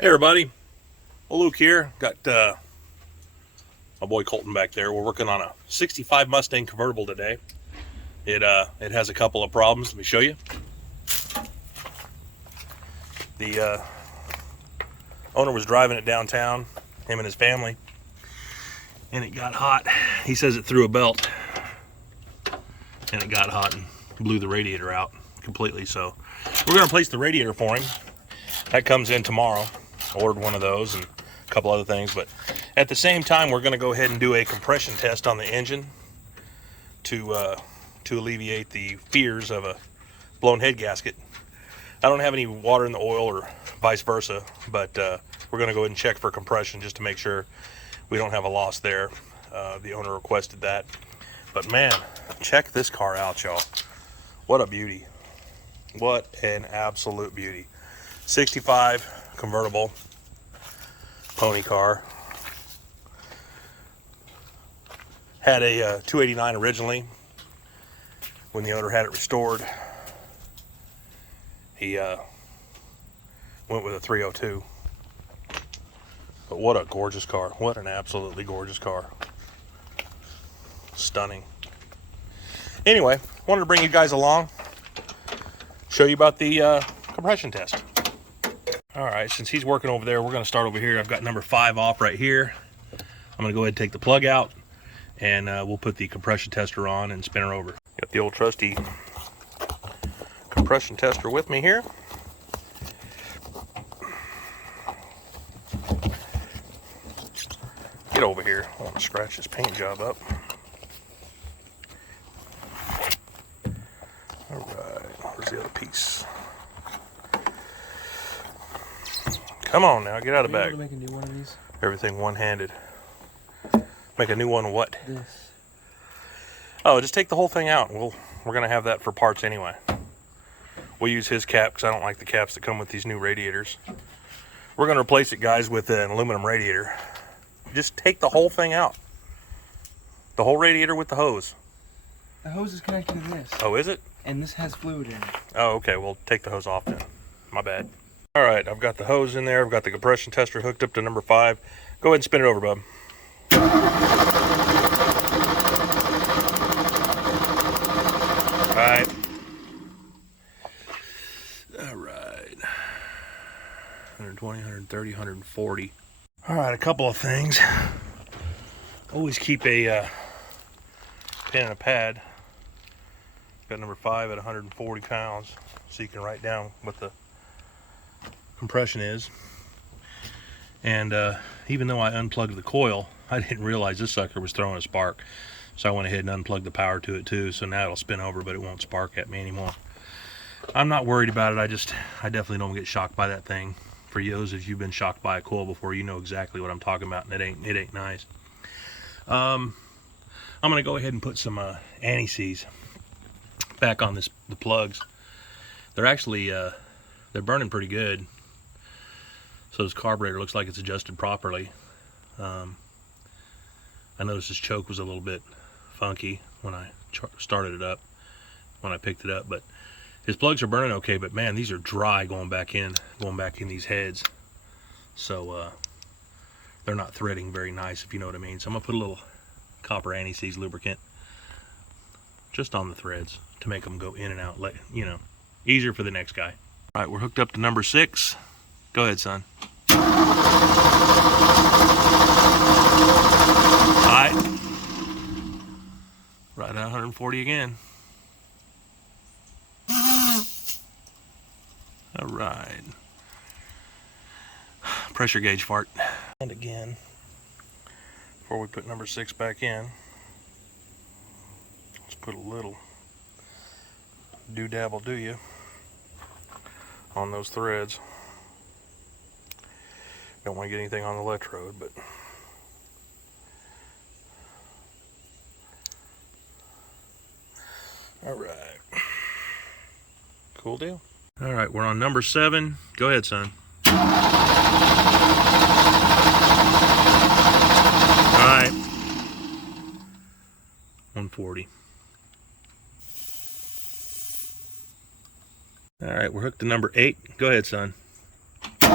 Hey everybody, Luke here. Got my boy Colton back there. We're working on a 65 Mustang Convertible today. It has a couple of problems. Let me show you. The owner was driving it downtown, him and his family, and it got hot. He says it threw a belt, and it got hot and blew the radiator out completely. So we're going to replace the radiator for him. That comes in tomorrow. I ordered one of those and a couple other things, but at the same time we're going to go ahead and do a compression test on the engine to alleviate the fears of a blown head gasket. I don't have any water in the oil or vice versa, but we're going to go ahead and check for compression just to make sure we don't have a loss there. The owner requested that. But man, check this car out, y'all. What a beauty. What an absolute beauty. 65 convertible pony car. Had a 289 originally when the owner had it restored. He went with a 302. But what a gorgeous car. What an absolutely gorgeous car. Stunning. Anyway, wanted to bring you guys along, show you about the compression test. All right, since he's working over there, we're going to start over here. I've got number 5 off right here. I'm going to go ahead and take the plug out, and we'll put the compression tester on and spin her over. Got the old trusty compression tester with me here. Get over here. I want to scratch this paint job up. All right, where's the other piece? Come on now, get out of the bag. Make a new one of these? Everything one-handed. Make a new one what? This. Oh, just take the whole thing out. We're gonna have that for parts anyway. We'll use his cap because I don't like the caps that come with these new radiators. We're gonna replace it, guys, with an aluminum radiator. Just take the whole thing out. The whole radiator with the hose. The hose is connected to this. Oh, is it? And this has fluid in it. Oh, okay. Well, take the hose off then. My bad. All right, I've got the hose in there. I've got the compression tester hooked up to number 5. Go ahead and spin it over, bub. All right. All right. 120, 130, 140. All right, a couple of things. Always keep a pen and a pad. Got number 5 at 140 pounds, so you can write down what the compression is. And even though I unplugged the coil, I didn't realize this sucker was throwing a spark, so I went ahead and unplugged the power to it too. So now it'll spin over, but it won't spark at me anymore. I'm not worried about it. I definitely don't get shocked by that thing. For those of you who've been shocked by a coil before, you know exactly what I'm talking about, and it ain't nice. I'm gonna go ahead and put some anti-seize back on the plugs. They're actually they're burning pretty good. So this carburetor looks like it's adjusted properly. I noticed this choke was a little bit funky when I started it up, when I picked it up, but his plugs are burning okay. But man, these are dry going back in these heads. So they're not threading very nice, if you know what I mean. So I'm gonna put a little copper anti-seize lubricant just on the threads to make them go in and out, you know, easier for the next guy. All right, we're hooked up to number 6. Go ahead, son. All right. Right at 140 again. All right. Pressure gauge fart. And again, before we put number 6 back in, let's put a little do-dabble do you on those threads. Don't want to get anything on the electrode, but all right, cool deal. All right, we're on number 7. Go ahead, son. All right, 140. All right, we're hooked to number 8. Go ahead, son. All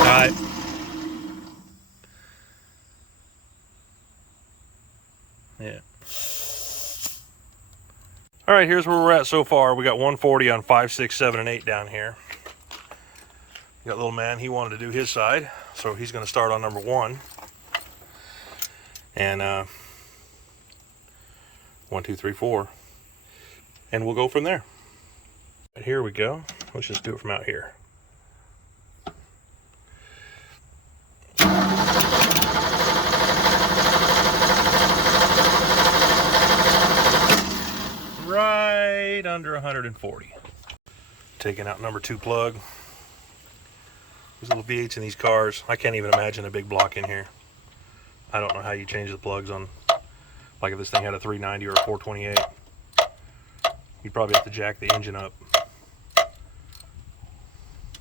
Alright. Yeah. Alright, here's where we're at so far. We got 140 on 5, 6, 7, and 8 down here. Got little man, he wanted to do his side, so he's going to start on number 1. And 1, 2, 3, 4. And we'll go from there. Here we go. Let's just do it from out here. Right under 140. Taking out number 2 plug. These little V8s in these cars, I can't even imagine a big block in here. I don't know how you change the plugs on, like if this thing had a 390 or a 428. You'd probably have to jack the engine up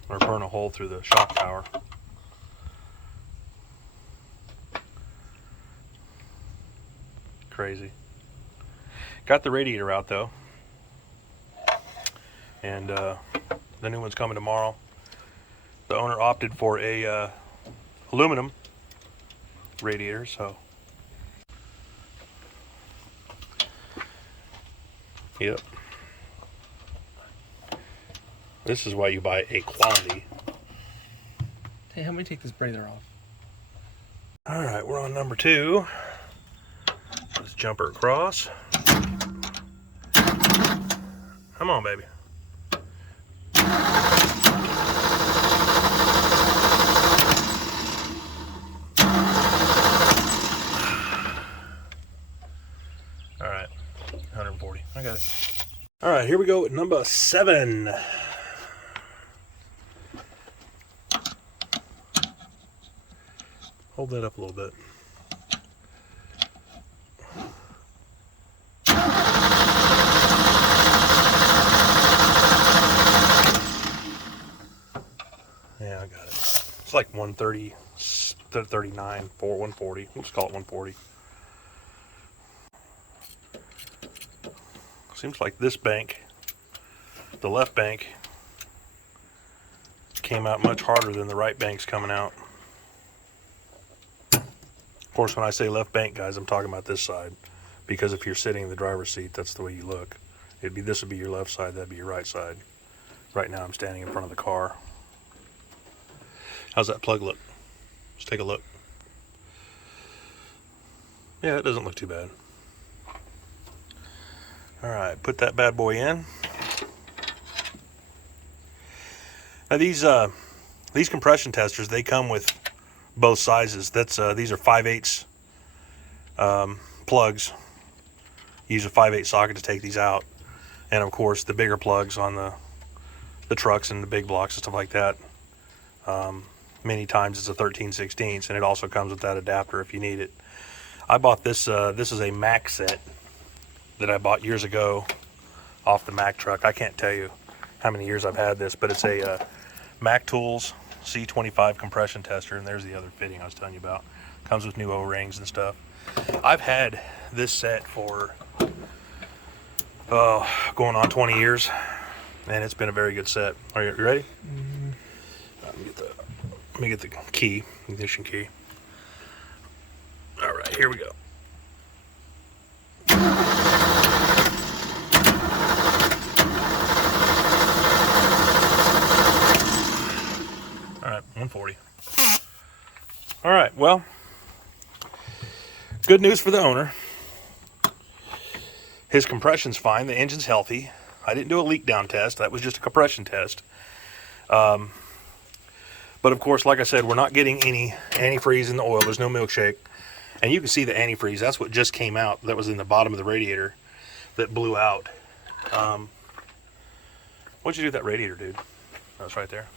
or burn a hole through the shock tower. Crazy. Got the radiator out though, and the new one's coming tomorrow. The owner opted for a aluminum radiator, so yep. This is why you buy a quality. Hey, help me take this breather off. All right, we're on number 2. Let's jump her across. Come on, baby. All right, 140. I got it. All right, here we go with number 7. Hold that up a little bit. Yeah, I got it. It's like 130, 39, 140. Let's call it 140. Seems like this bank, the left bank, came out much harder than the right bank's coming out. Of course, when I say left bank, guys, I'm talking about this side, because if you're sitting in the driver's seat, that's the way you look. This would be your left side, that'd be your right side. Right now I'm standing in front of the car. How's that plug look? Let's take a look. Yeah, it doesn't look too bad. All right, put that bad boy in. Now these compression testers, they come with both sizes. These are 5/8 plugs. You use a 5/8 socket to take these out, and of course the bigger plugs on the trucks and the big blocks and stuff like that. Many times it's a 13/16, and it also comes with that adapter if you need it. I bought this. This is a Mack set that I bought years ago off the Mack truck. I can't tell you how many years I've had this, but it's a Mack Tools C25 compression tester, and there's the other fitting I was telling you about. Comes with new O-rings and stuff. I've had this set for going on 20 years, and it's been a very good set. Are you ready? Mm-hmm. Let me get the key, ignition key. All right, here we go. All right, 140. All right, well, good news for the owner. His compression's fine. The engine's healthy. I didn't do a leak down test. That was just a compression test. But of course, like I said, we're not getting any antifreeze in the oil. There's no milkshake. And you can see the antifreeze. That's what just came out. That was in the bottom of the radiator that blew out. What'd you do with that radiator, dude? That was right there.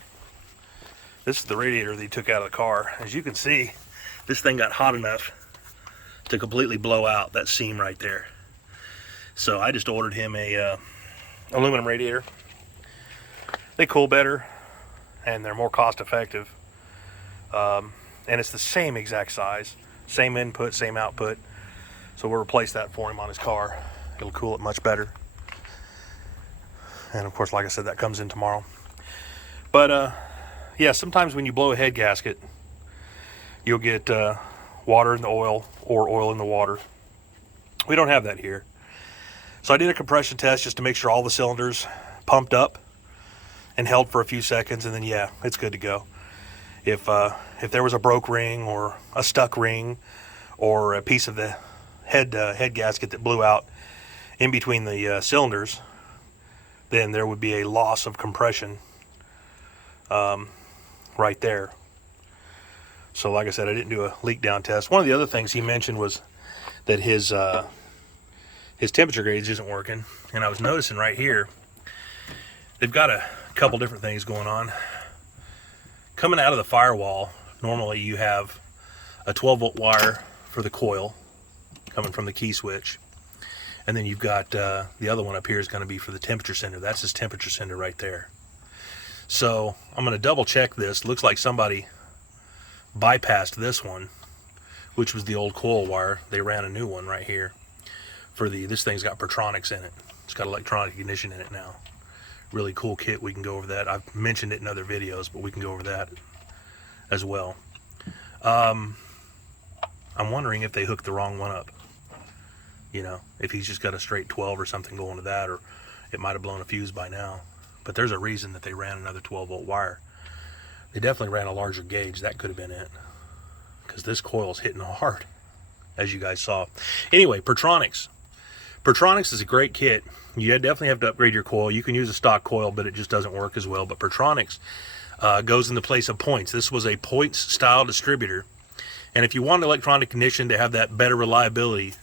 This is the radiator that he took out of the car. As you can see, this thing got hot enough to completely blow out that seam right there. So I just ordered him a aluminum radiator. They cool better, and they're more cost effective. And it's the same exact size, same input, same output. So we'll replace that for him on his car. It'll cool it much better. And of course, like I said, that comes in tomorrow. But yeah, sometimes when you blow a head gasket, you'll get water in the oil or oil in the water. We don't have that here. So I did a compression test just to make sure all the cylinders pumped up and held for a few seconds, and then yeah, it's good to go. If there was a broke ring or a stuck ring or a piece of the head gasket that blew out in between the cylinders, then there would be a loss of compression right there. So like I said, I didn't do a leak down test. One of the other things he mentioned was that his temperature gauge isn't working, and I was noticing right here they've got a couple different things going on. Coming out of the firewall, normally you have a 12-volt wire for the coil coming from the key switch, and then you've got the other one up here is going to be for the temperature sender. That's his temperature sender right there. So I'm going to double check this. Looks like somebody bypassed this one, which was the old coil wire. They ran a new one right here for this thing's got Pertronics in it. It's got electronic ignition in it now. Really cool kit. We can go over that. I've mentioned it in other videos, but we can go over that as well. I'm wondering if they hooked the wrong one up. You know, if he's just got a straight 12 or something going to that, or it might have blown a fuse by now. But there's a reason that they ran another 12-volt wire. They definitely ran a larger gauge. That could have been it, because this coil's hitting hard, as you guys saw. Anyway, Pertronics. Pertronics is a great kit. You definitely have to upgrade your coil. You can use a stock coil, but it just doesn't work as well. But Pertronics goes in the place of Points. This was a Points style distributor. And if you want electronic ignition to have that better reliability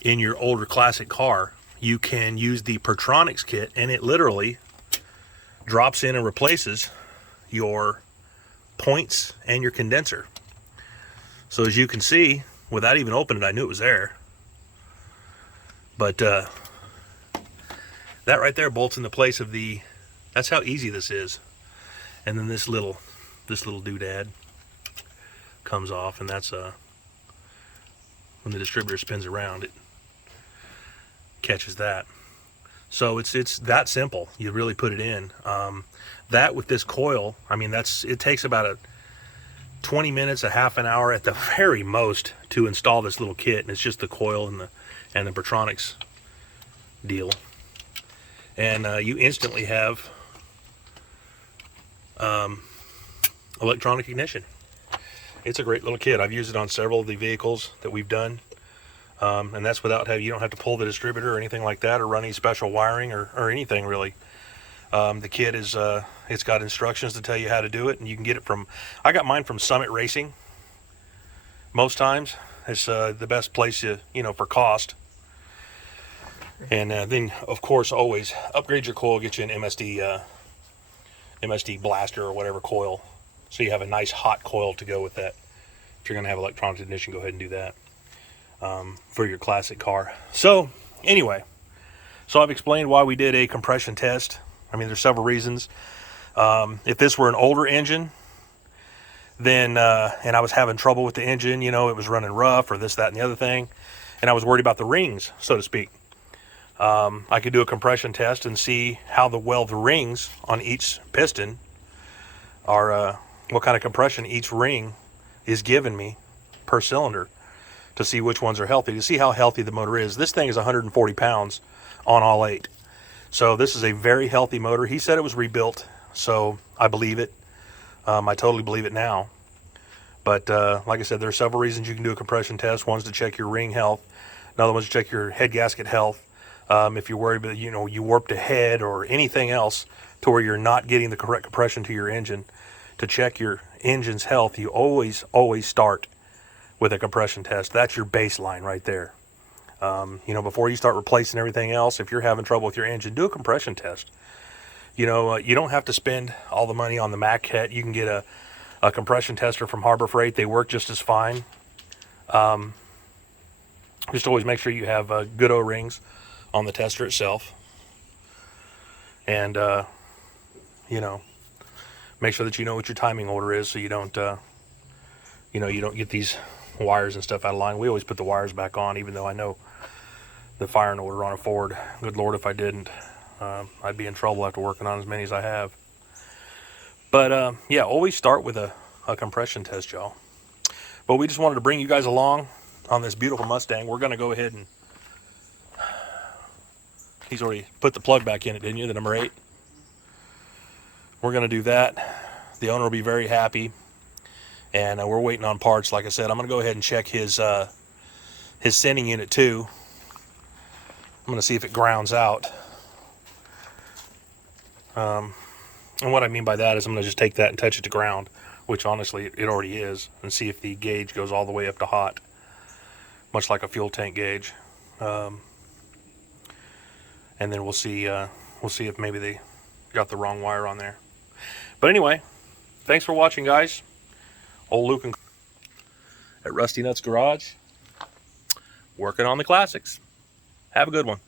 in your older classic car, you can use the Pertronics kit, and it literally drops in and replaces your Points and your condenser. So as you can see, without even opening it, I knew it was there. But that right there bolts in the place of that's how easy this is. And then this little doodad comes off, and that's when the distributor spins around, it catches that. So it's that simple. You really put it in. That with this coil, I mean, it takes about 20 minutes, a half an hour at the very most to install this little kit, and it's just the coil and the Pertronics deal, and you instantly have electronic ignition. It's a great little kit. I've used it on several of the vehicles that we've done, and that's without you don't have to pull the distributor or anything like that, or run any special wiring or anything really. The kit is it's got instructions to tell you how to do it, and you can get it I got mine from Summit Racing. Most times it's the best place for cost. And then of course always upgrade your coil, get you an MSD blaster or whatever coil, so you have a nice hot coil to go with that. If you're going to have electronic ignition, go ahead and do that for your classic car. So anyway, I've explained why we did a compression test. I mean, there's several reasons. If this were an older engine, then and I was having trouble with the engine, it was running rough or this, that, and the other thing, and I was worried about the rings, so to speak, I could do a compression test and see how well the rings on each piston are, what kind of compression each ring is giving me per cylinder, to see which ones are healthy, to see how healthy the motor is. This thing is 140 pounds on all 8. So this is a very healthy motor. He said it was rebuilt, so I believe it. I totally believe it now. But like I said, there are several reasons you can do a compression test. One's to check your ring health. Another one's to check your head gasket health. If you're worried about, you warped a head or anything else to where you're not getting the correct compression to your engine, to check your engine's health, you always start with a compression test. That's your baseline right there. Before you start replacing everything else, if you're having trouble with your engine, do a compression test. You don't have to spend all the money on the Mac kit. You can get a compression tester from Harbor Freight. They work just as fine. Just always make sure you have good O-rings on the tester itself, and make sure that you know what your timing order is, so you don't you don't get these wires and stuff out of line. We always put the wires back on, even though I know the firing order on a Ford. Good Lord, if I didn't. I'd be in trouble after working on as many as I have. But yeah, always start with a compression test, y'all. But we just wanted to bring you guys along on this beautiful Mustang. We're going to go ahead and... He's already put the plug back in it, didn't you? The number 8. We're going to do that. The owner will be very happy. And we're waiting on parts. Like I said, I'm going to go ahead and check his sending unit too. I'm going to see if it grounds out. And what I mean by that is I'm going to just take that and touch it to ground, which honestly it already is, and see if the gauge goes all the way up to hot, much like a fuel tank gauge. And then we'll see if maybe they got the wrong wire on there. But anyway, thanks for watching, guys. Old Luke and at Rusty Nuts Garage, working on the classics. Have a good one.